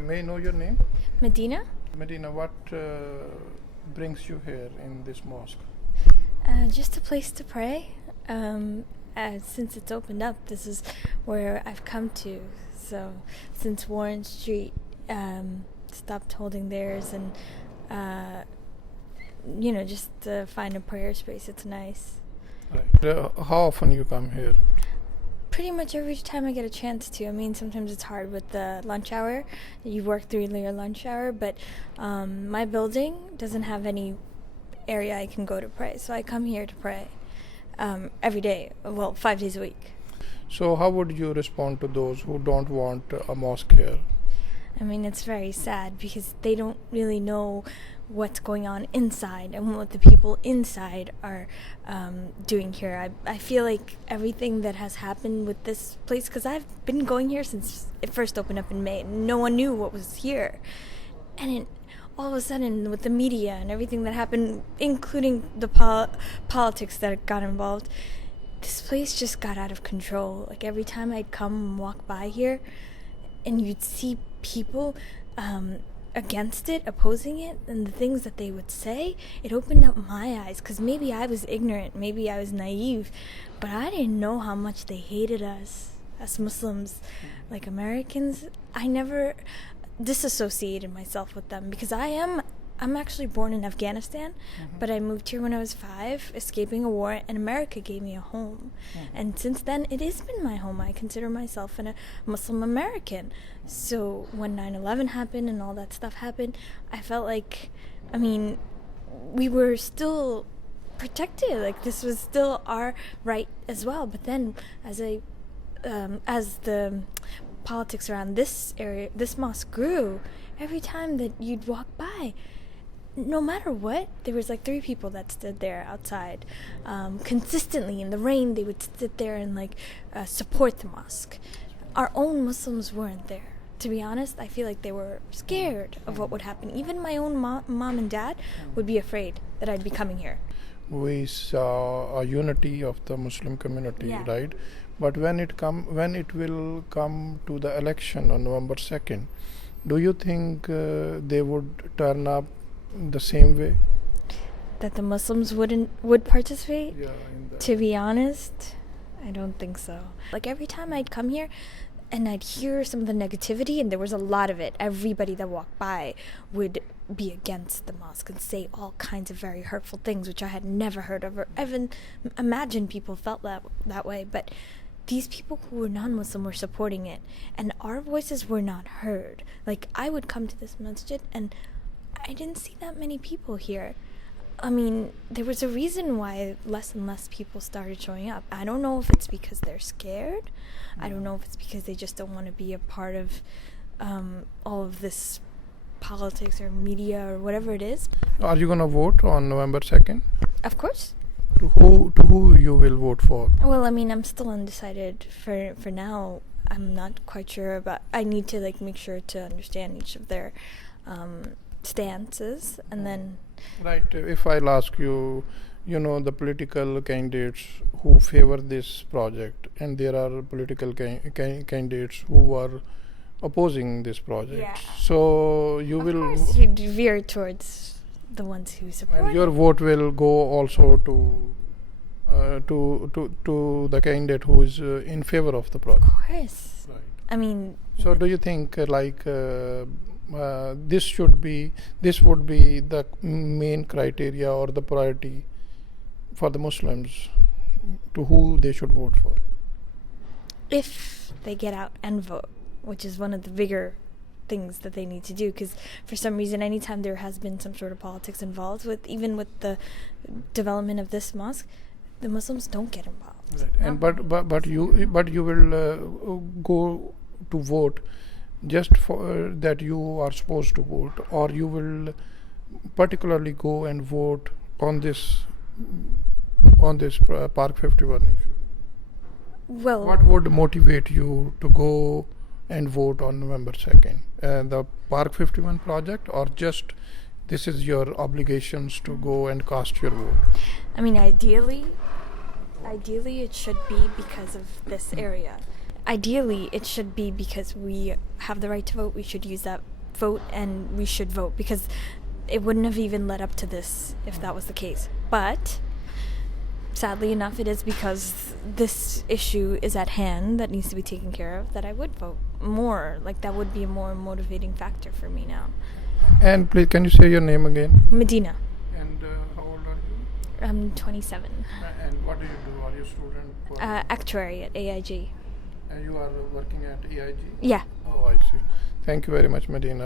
May I know your name? Medina? Medina, what brings you here in this mosque? Just a place to pray. Since it's opened up, this is where I've come to. So, since Warren Street stopped holding theirs, and just to find a prayer space, it's nice. Right. How often you come here? Pretty much every time I get a chance to. I mean, sometimes it's hard with the lunch hour. You work through your lunch hour, but my building doesn't have any area I can go to pray. So I come here to pray every day, 5 days a week. So how would you respond to those who don't want a mosque here? I mean, it's very sad because they don't really know what's going on inside and what the people inside are doing here. I feel like everything that has happened with this place, because I've been going here since it first opened up in May, no one knew what was here. And all of a sudden, with the media and everything that happened, including the politics that got involved, this place just got out of control. Like, every time I'd come and walk by here, and you'd see people against it, opposing it, and the things that they would say, it opened up my eyes, because maybe I was ignorant, maybe I was naive, but I didn't know how much they hated us as Muslims. Like Americans, I never disassociated myself with them, because I'm actually born in Afghanistan, but I moved here when I was 5, escaping a war, and America gave me a home. And since then, it has been my home. I consider myself a Muslim American. So when 9/11 happened and all that stuff happened, I felt like, we were still protected. Like, this was still our right as well. But then, as the politics around this area, this mosque grew, every time that you'd walk by, no matter what, there was like 3 people that stood there outside consistently in the rain. They would sit there and support the mosque. Our own Muslims weren't there. To be honest, I feel like they were scared of what would happen. Even my own mom and dad would be afraid that I'd be coming here. We saw a unity of the Muslim community, Yeah. right? But when it will come to the election on November 2nd, do you think they would turn up the same way? That the Muslims would participate? Yeah, To be honest, I don't think so. Like, every time I'd come here and I'd hear some of the negativity, and there was a lot of it, everybody that walked by would be against the mosque and say all kinds of very hurtful things, which I had never heard of or even imagined people felt that way. But these people who were non-Muslim were supporting it, and our voices were not heard. Like, I would come to this masjid and I didn't see that many people here. There was a reason why less and less people started showing up. I don't know if it's because they're scared. I don't know if it's because they just don't want to be a part of all of this politics or media or whatever it is. Are you going to vote on November 2nd? Of course. To who you will vote for? Well, I'm still undecided for now. I'm not quite sure, but I need to make sure to understand each of their stances, and then. Right. If I'll ask you, the political candidates who favor this project, and there are political candidates who are opposing this project. Yeah. So you will. Of course, you'd veer towards the ones who support. And your vote will go also to the candidate who is in favor of the project. Of course. Right. So do you think this would be the main criteria or the priority for the Muslims to who they should vote for? If they get out and vote, which is one of the bigger things that they need to do, because for some reason, anytime there has been some sort of politics involved even with the development of this mosque, the Muslims don't get involved. Right. And but you will go to vote just for that you are supposed to vote, or you will particularly go and vote on this Park 51 issue? Well, what would motivate you to go and vote on November 2nd? The Park 51 project, or just this is your obligations to go and cast your vote? Ideally it should be because of this area. ideally, it should be because we have the right to vote. We should use that vote, and we should vote, because it wouldn't have even led up to this if that was the case. But sadly enough, it is because this issue is at hand that needs to be taken care of that I would vote more. Like, that would be a more motivating factor for me now. And please, can you say your name again? Medina. And how old are you? I'm 27. And what do you do? Are you a student? Actuary at AIG. And you are working at AIG? Yeah. Oh, I see. Thank you very much, Medina.